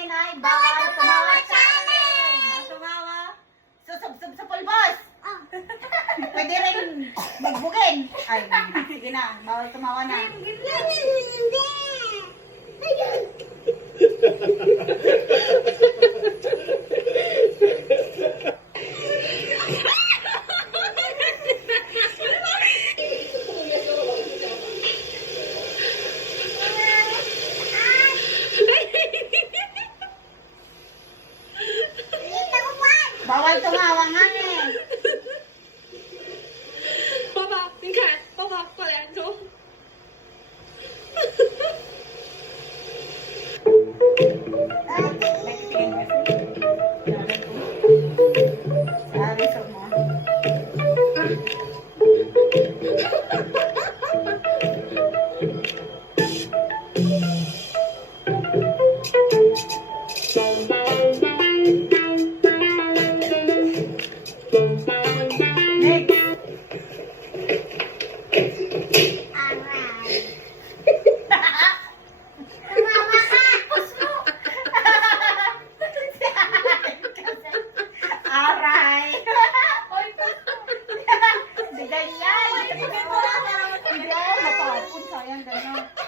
namin ay bawal tumawa challenge. Tumawa. Susubsub sa pulbos. Pwede rin magbugin. Ay, sige na. Bawal tumawa na. Bawal tumawa nga eh. 爸爸，你看，爸爸过来走。 Sabi sa mo. Next. Aray! Di ganyan! Hindi, matapon. Sayang ganyan.